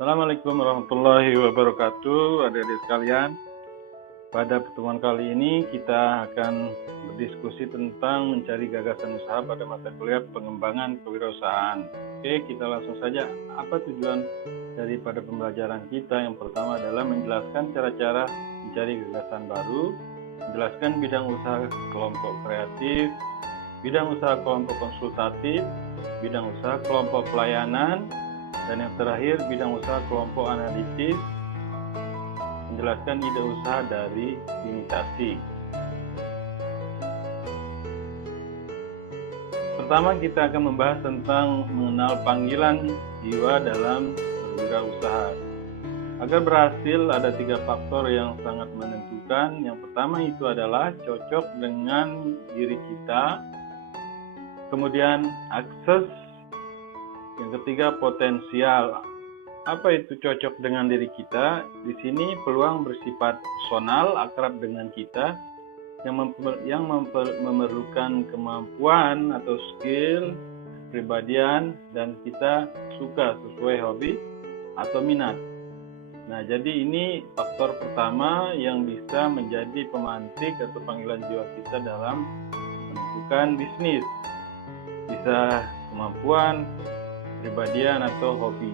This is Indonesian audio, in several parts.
Assalamualaikum warahmatullahi wabarakatuh, adik-adik sekalian. Pada pertemuan kali ini kita akan berdiskusi tentang mencari gagasan usaha pada mata kuliah pengembangan kewirausahaan. Oke, kita langsung saja. Apa tujuan daripada pembelajaran kita? Yang pertama adalah menjelaskan cara-cara mencari gagasan baru, menjelaskan bidang usaha kelompok kreatif, bidang usaha kelompok konsultatif, bidang usaha kelompok pelayanan, dan yang terakhir bidang usaha kelompok analitis, menjelaskan ide usaha dari imitasi. Pertama kita akan membahas tentang mengenal panggilan jiwa dalam berwirausaha. Agar berhasil ada 3 faktor yang sangat menentukan. Yang pertama itu adalah cocok dengan diri kita, kemudian akses, yang ketiga potensial. Apa itu cocok dengan diri kita? Di sini peluang bersifat personal, akrab dengan kita, yang memerlukan kemampuan atau skill, kepribadian, dan kita suka sesuai hobi atau minat. Nah, jadi ini faktor pertama yang bisa menjadi pemantik atau panggilan jiwa kita dalam menentukan bisnis. Bisa kemampuan, kepribadian atau hobi.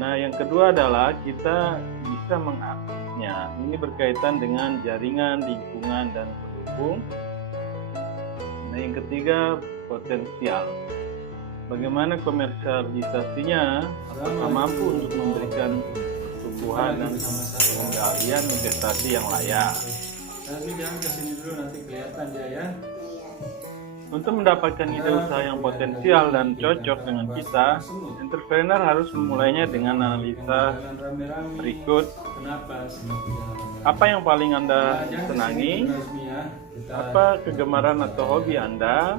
Nah, yang kedua adalah kita bisa mengaksesnya. Ini berkaitan dengan jaringan, lingkungan, dan pendukung. Nah, yang ketiga potensial. Bagaimana komersialisasinya? Apakah mampu untuk memberikan pertumbuhan dan pengendalian investasi yang layak? Tapi jangan kesini dulu, nanti kelihatan dia ya. Untuk mendapatkan ide usaha yang potensial dan cocok dengan kita, entrepreneur harus memulainya dengan analisa berikut. Apa yang paling Anda senangi? Apa kegemaran atau hobi Anda?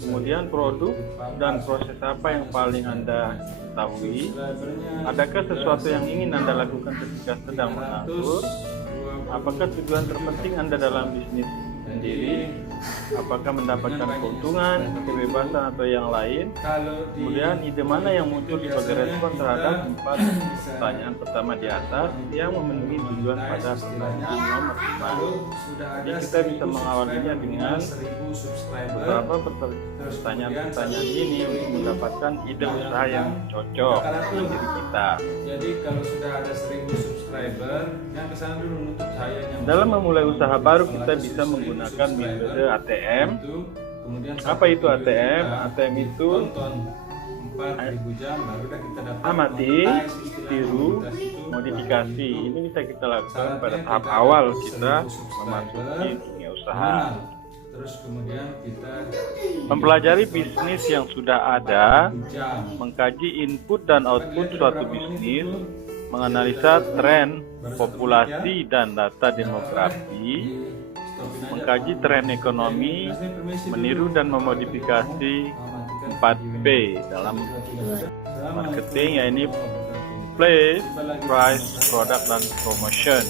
Kemudian produk dan proses apa yang paling Anda ketahui? Adakah sesuatu yang ingin Anda lakukan ketika sedang menganggur? Apakah tujuan terpenting Anda dalam bisnis sendiri? Apakah mendapatkan keuntungan, kebebasan atau yang lain? Kemudian ide mana yang muncul sebagai respon terhadap 4 pertanyaan pertama di atas yang memenuhi tujuan pada pertanyaan nomor 5. Jadi kita bisa mengawalinya dengan beberapa pertanyaan-pertanyaan ini untuk mendapatkan ide usaha yang cocok dengan diri kita. Jadi kalau sudah ada 1000 subscriber, yang kesana dulu nutup sayanya. Dalam memulai usaha baru kita bisa menggunakan metode ATM. Apa itu ATM? ATM itu amati, tiru, modifikasi. Ini bisa kita lakukan pada tahap awal kita memasuki dunia usaha. Terus kemudian kita mempelajari bisnis yang sudah ada, mengkaji input dan output suatu bisnis, menganalisa tren populasi dan data demografi, mengkaji tren ekonomi, meniru dan memodifikasi 4P dalam marketing, yaitu place, price, product, dan promotion.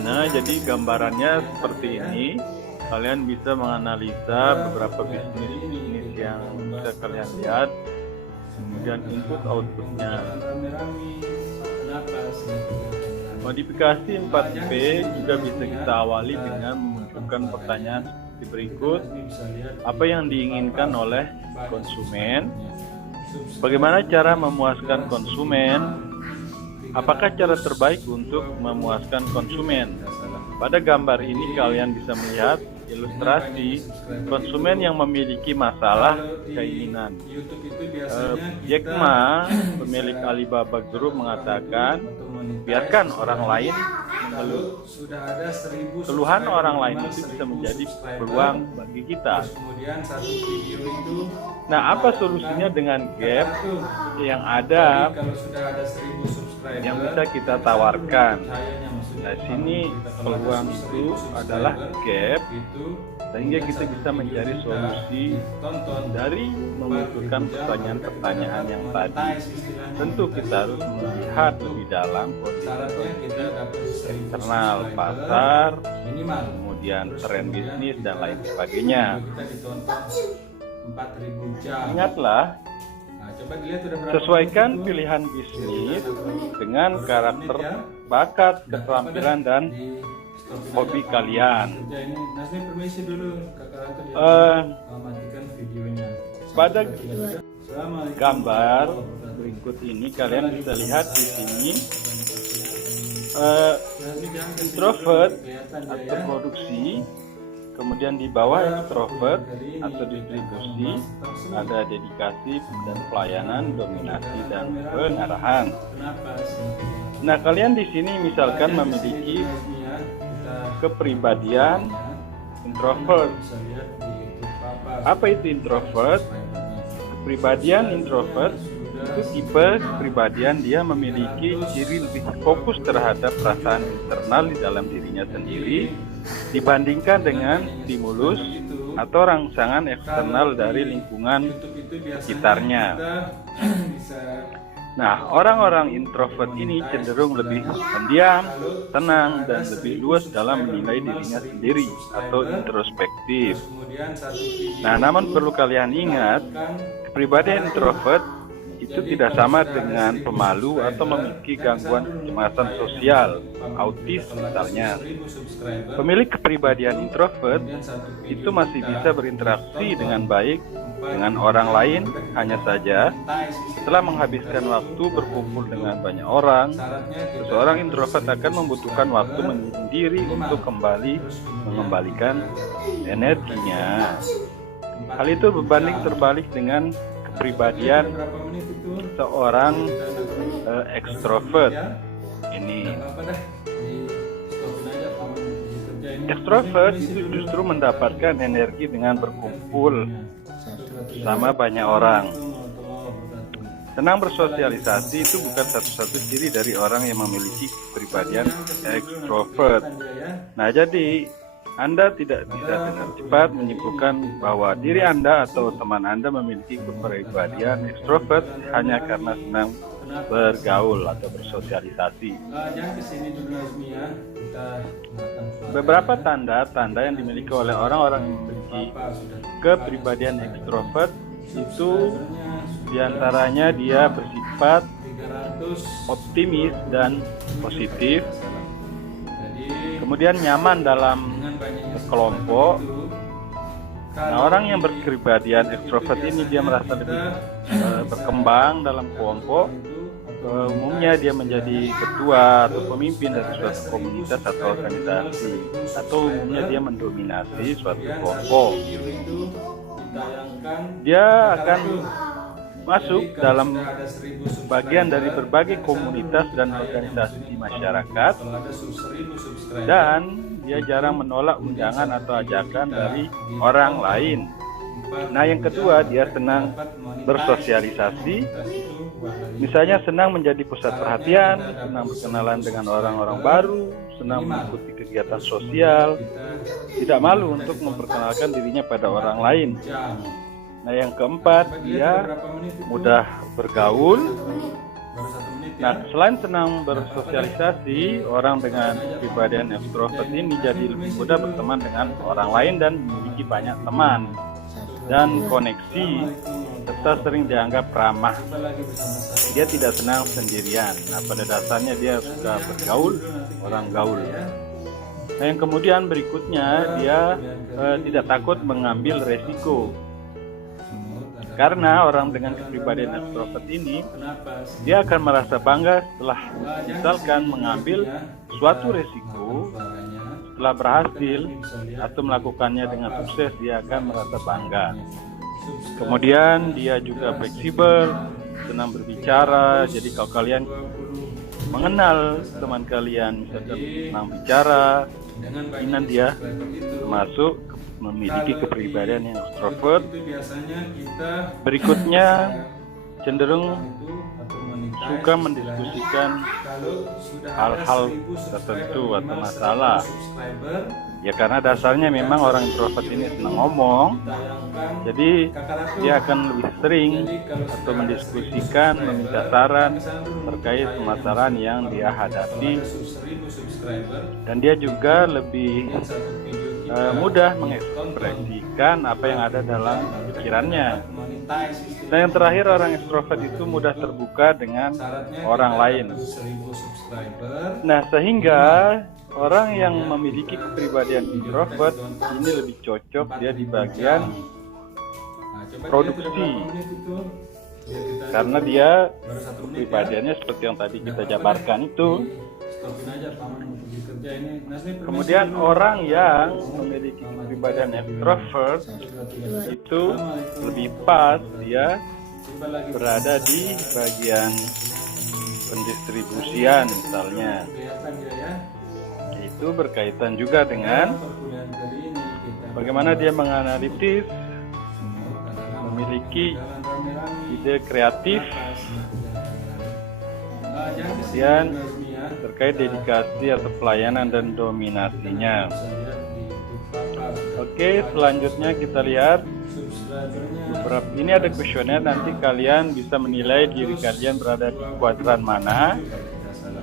Nah, jadi gambarannya seperti ini. Kalian bisa menganalisa beberapa bisnis yang bisa kalian lihat, kemudian input outputnya. Modifikasi 4P juga bisa kita awali dengan memunculkan pertanyaan seperti berikut. Apa yang diinginkan oleh konsumen? Bagaimana cara memuaskan konsumen? Apakah cara terbaik untuk memuaskan konsumen? Pada gambar ini kalian bisa melihat ilustrasi konsumen yang memiliki masalah keinginan. Jack Ma, pemilik Alibaba Group, mengatakan, biarkan orang lain mengeluh. Keluhan orang lain itu bisa menjadi peluang bagi kita. Nah, apa solusinya dengan gap yang ada yang bisa kita tawarkan? Nah, sini peluang itu adalah gap, sehingga kita bisa mencari solusi dari memunculkan pertanyaan-pertanyaan yang tadi. Tentu kita harus melihat lebih dalam kondisi eksternal, pasar, kemudian tren bisnis dan lain sebagainya. Ingatlah, coba dilihat udah berapa Sesuaikan menit itu. pilihan bisnis dengan karakter, bakat, keterampilan, dan Di stopin hobi aja. kalian. Kerja ini, Nasmi permisi dulu, Kakak Ratu dia matikan videonya. Pada Assalamualaikum. gambar berikut ini kalian bisa lihat di sini Nasmi jangan kasih introvert kelihatan dia atau ya. produksi, kemudian di bawah extrovert atau distribusi, ada dedikasi dan pelayanan, dominasi dan pengarahan. Kenapa sih? Nah, kalian di sini misalkan memiliki Nasmi ya, kita kepribadian introvert. bisa lihat di YouTube Papa. Apa itu introvert? Kepribadian introvert itu tipe kepribadian dia memiliki ciri lebih fokus terhadap perasaan internal di dalam dirinya sendiri dibandingkan dengan stimulus atau rangsangan eksternal dari lingkungan YouTube itu biasanya sekitarnya. kita bisa Nah, orang-orang introvert ini cenderung lebih pendiam, tenang, dan lebih luas dalam menilai dirinya sendiri atau introspektif. kemudian satu video Nah, namun perlu kalian ingat, kepribadian introvert itu tidak sama dengan pemalu atau memiliki gangguan kecemasan sosial, autis misalnya. 1000 subscriber Pemilik kepribadian introvert kemudian satu video itu masih bisa berinteraksi dengan baik dengan orang lain, hanya saja setelah menghabiskan waktu berkumpul dengan banyak orang, syaratnya kita seseorang introvert akan membutuhkan waktu menyendiri untuk kembali mengembalikan energinya. Hal itu berbanding terbalik dengan kepribadian berapa menit itu seorang ekstrovert. ya Ini apa dah di stopin aja kamu kerja ini ekstrovert itu justru mendapatkan energi dengan berkumpul sama banyak orang. Senang bersosialisasi itu bukan satu-satu ciri dari orang yang memiliki kepribadian ekstrovert. Nah, jadi Anda tidak bisa dengan cepat menyimpulkan bahwa diri Anda atau teman Anda memiliki kepribadian ekstrovert hanya karena senang bergaul atau bersosialisasi. jangan kesini dulu Azmi ya, kita Beberapa tanda-tanda yang dimiliki oleh orang-orang yang memiliki kepribadian ekstrovert itu diantaranya dia bersifat 300 optimis dan positif, jadi kemudian nyaman dalam dengan banyaknya kelompok. itu, Nah, orang yang berkepribadian ekstrovert ini dia merasa lebih berkembang dalam kelompok. Umumnya dia menjadi ketua atau pemimpin dari suatu komunitas atau organisasi, atau umumnya dia mendominasi suatu kelompok. video itu ditayangkan Dia akan masuk kalau dalam sudah ada 1000 subscriber, bagian dari berbagai komunitas dan organisasi di masyarakat, kalau ada 1000 subscriber dan dia jarang menolak undangan atau ajakan dari orang lain. Nah, yang kedua, dia senang bersosialisasi. Misalnya senang menjadi pusat perhatian, senang berkenalan dengan orang-orang baru, senang mengikuti kegiatan sosial, tidak malu untuk memperkenalkan dirinya pada orang lain. Nah, yang keempat, dia mudah bergaul. baru 1 menit ya. Nah, selain senang bersosialisasi, orang dengan kepribadian ekstrovert ini jadi lebih mudah berteman dengan orang lain dan memiliki banyak teman dan koneksi, serta sering dianggap ramah. Kita lagi bersama saya. Dia tidak senang sendirian. Nah, pada dasarnya dia suka bergaul, orang gaul. Nah, yang kemudian berikutnya, dia tidak takut mengambil resiko. Karena orang dengan kepribadian ekstrovert ini, Kenapa sih? dia akan merasa bangga setelah misalkan mengambil suatu resiko, Suaranya setelah berhasil atau melakukannya dengan sukses, dia akan merasa bangga. Kemudian dia juga fleksibel, senang berbicara. Jadi kalau kalian mengenal teman kalian misalkan senang bicara, dengan kemungkinan dia termasuk memiliki kepribadian yang ekstrovert. itu biasanya kita Berikutnya cenderung itu atau monetize suka mendiskusikan kalau sudah hal-hal ada 1000 subscriber, tertentu atau minimal masalah. 100 subscriber, Ya, karena dasarnya memang orang introvert ini senang ngomong, tayangkan jadi Kakak Ratu. dia akan lebih sering Jadi kalau atau sudah ada mendiskusikan, 1000 meminta subscriber, saran kesana dulu terkait tayang. permasalahan yang dia Kalau hadapi, ada 1000 subscriber, dan dia juga lebih kemudian satu video kita mudah ditonton. mengekspresikan apa yang ada dalam pikirannya. Monetize monetize istilahnya. Dan yang terakhir, orang ekstrovert itu mudah terbuka dengan Syaratnya orang kita lain. harus 1000 subscriber. Nah, sehingga orang yang memiliki kepribadian introvert ini lebih cocok dia di bagian Nah, coba produksi. dilihat udah berapa menit itu. Biar kita karena dia baru 1 menit ya. kepribadiannya seperti yang tadi kita jabarkan itu. Stopin aja paman untuk bekerja ini. Nasri, permisi Kemudian dulu. orang yang memiliki kepribadian extrovert itu lebih pas dia Coba lagi. berada di bagian pendistribusian misalnya. Kelihatan dia ya. Itu berkaitan juga dengan Perkuliahan kali ini kita bagaimana dia menganalitis, memiliki jalan rame-rame. ide kreatif, Jangan kemudian kesini, Nazmi ya. terkait dedikasi atau pelayanan dan dominasinya. Bisa lihat di YouTube Papa. Oke, selanjutnya kita lihat Subscribernya beberapa. Ini ada kuesioner, nanti kalian bisa menilai diri kalian berada di kuadran mana.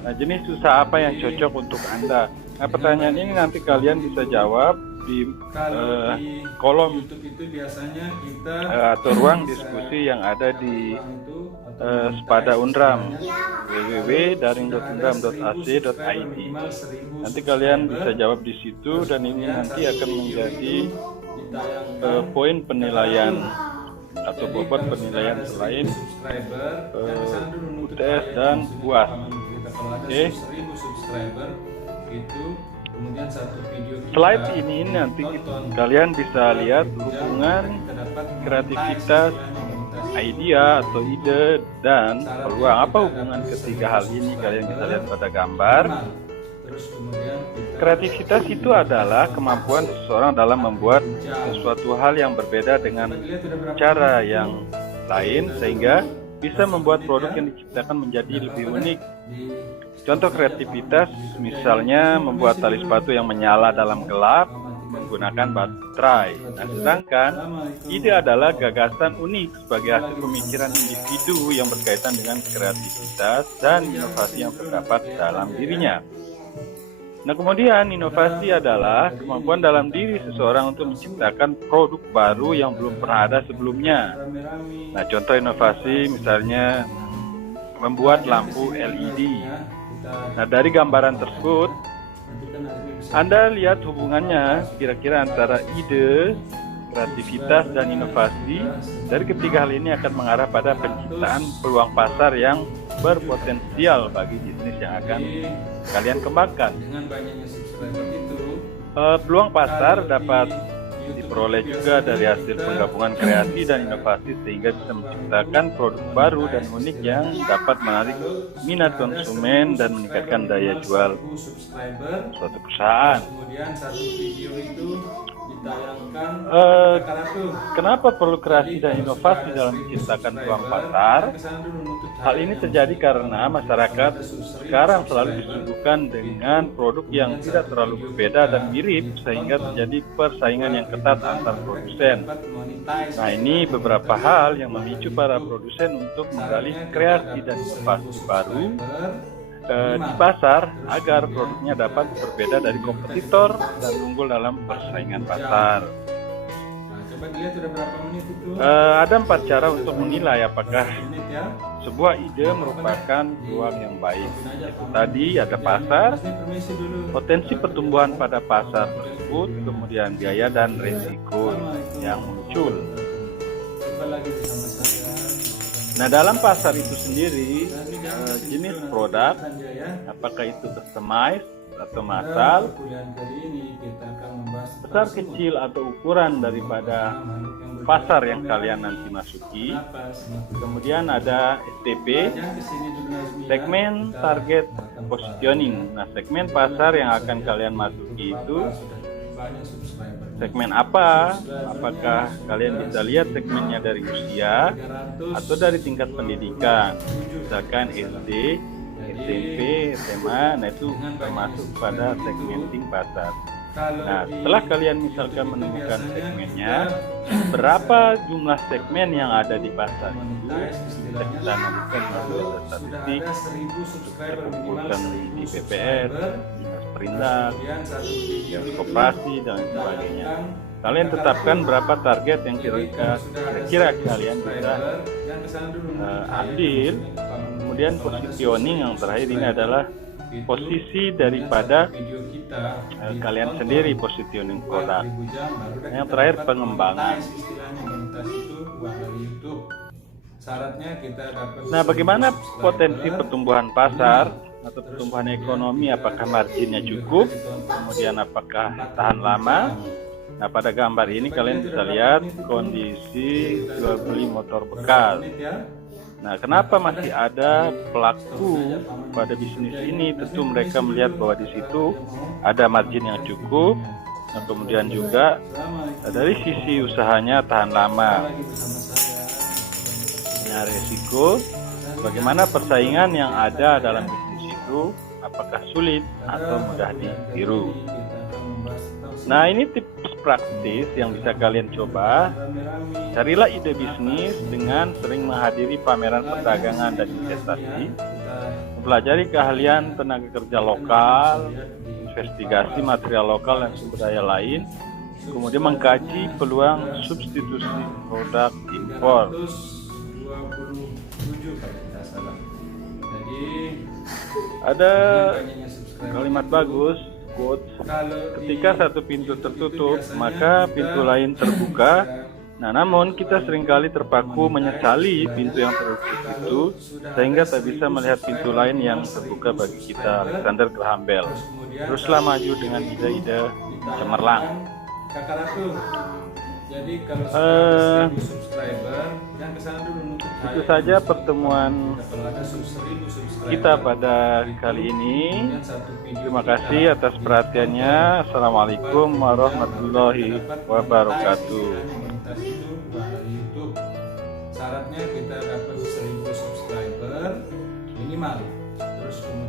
Nah, jenis usaha apa yang cocok untuk Anda? Nah, pertanyaan ini nanti kalian bisa jawab di kalau di kolom YouTube itu biasanya kita atau ruang diskusi yang ada di itu Sepada Undram, www.daring.undram.ac.id. Nanti kalian bisa jawab di situ, dan ini nanti akan menjadi poin penilaian atau bobot penilaian selain UTS dan UAS. Oke. Slide ini nanti kalian bisa lihat hubungan kreativitas, ide atau ide, dan peluang. Apa hubungan ketiga hal ini? Kalian bisa lihat pada gambar. Kreativitas itu adalah kemampuan seseorang dalam membuat sesuatu hal yang berbeda dengan cara yang lain sehingga bisa membuat produk yang diciptakan menjadi lebih unik. Contoh kreativitas misalnya membuat tali sepatu yang menyala dalam gelap menggunakan baterai. Nah, sedangkan ide adalah gagasan unik sebagai hasil pemikiran individu yang berkaitan dengan kreativitas dan inovasi yang terdapat dalam dirinya. Nah, kemudian inovasi adalah kemampuan dalam diri seseorang untuk menciptakan produk baru yang belum pernah ada sebelumnya. Nah, contoh inovasi misalnya membuat lampu LED. Nah, dari gambaran tersebut Anda lihat hubungannya kira-kira antara ide, kreativitas, dan inovasi. Dari ketiga hal ini akan mengarah pada penciptaan peluang pasar yang berpotensial bagi bisnis yang akan kalian kembangkan. Dengan banyaknya subscriber itu, Peluang pasar dapat diperoleh juga dari hasil penggabungan kreasi dan inovasi sehingga bisa menciptakan produk baru dan unik yang dapat menarik minat konsumen dan meningkatkan daya jual subscriber, suatu perusahaan. kemudian satu video itu ditayangkan Kenapa perlu kreasi dan inovasi dalam menciptakan peluang pasar? Hal ini terjadi karena masyarakat sekarang selalu disuguhkan dengan produk yang tidak terlalu berbeda dan mirip sehingga terjadi persaingan yang ketat antar produsen. Nah, ini beberapa hal yang memicu para produsen untuk menggali kreasi dan inovasi baru di pasar agar produknya dapat berbeda dari kompetitor dan unggul dalam persaingan pasar. Coba dilihat sudah berapa menit itu. Ada 4 cara untuk menilai apakah Menit ya. sebuah ide merupakan peluang yang baik. Itu tadi ada pasar, Permisi dulu. potensi pertumbuhan pada pasar tersebut, kemudian biaya dan risiko yang muncul. Coba lagi bersama saya. Nah, dalam pasar itu sendiri, jenis produk, Ya. apakah itu customized atau massal, Kuliah kali ini kita akan membahas besar kecil atau ukuran daripada pasar yang kalian nanti masuki. Kemudian ada STP, segmen target positioning. Nah, segmen pasar yang akan kalian masuki itu segmen apa? Apakah kalian bisa lihat segmennya dari usia atau dari tingkat pendidikan? Misalkan SD, SMP, SMA, nah itu termasuk pada segmenting pasar. Nah, setelah kalian misalkan menemukan segmennya, berapa jumlah segmen yang ada di pasar itu bisa kita analisa melalui statistik, terkumpulkan di BPS, dinas perindak, dinas koperasi, dan sebagainya. kalian tetapkan berapa target yang kira-kira kalian bisa ambil. Kemudian positioning yang terakhir ini adalah posisi daripada kalian sendiri, positioning produk. Yang terakhir pengembangan. Nah, bagaimana potensi pertumbuhan pasar atau pertumbuhan ekonomi? Apakah marginnya cukup? Kemudian apakah tahan lama? Nah, pada gambar ini kalian bisa lihat kondisi jual beli motor bekas. Nah, kenapa masih ada pelaku pada bisnis ini? Tentu mereka melihat bahwa di situ ada margin yang cukup. Nah, kemudian juga dari sisi usahanya tahan lama. Nah, resiko, bagaimana persaingan yang ada dalam bisnis itu, apakah sulit atau mudah ditiru. Nah, ini tips praktis yang bisa kalian coba. Carilah ide bisnis dengan sering menghadiri pameran perdagangan dan investasi, mempelajari keahlian tenaga kerja lokal, investigasi material lokal dan sumber daya lain, kemudian mengkaji peluang substitusi produk impor. 27 kalau tidak salah. Jadi ada kalimat bagus, quotes, ketika satu pintu tertutup maka pintu lain terbuka. Nah, namun kita seringkali terpaku menyesali pintu yang tertutup itu sehingga tak bisa melihat pintu lain yang terbuka bagi kita. Alexander Graham Bell. Teruslah maju dengan ide-ide cemerlang. Kakak Ratu. Jadi kalau sudah 1000 subscriber, jangan kesana dulu nutup. Itu saja pertemuan kita pada kali ini. Terima kasih atas perhatiannya. Assalamualaikum warahmatullahi wabarakatuh. Syaratnya kita dapat 1000 subscriber minimal. Terus kemudian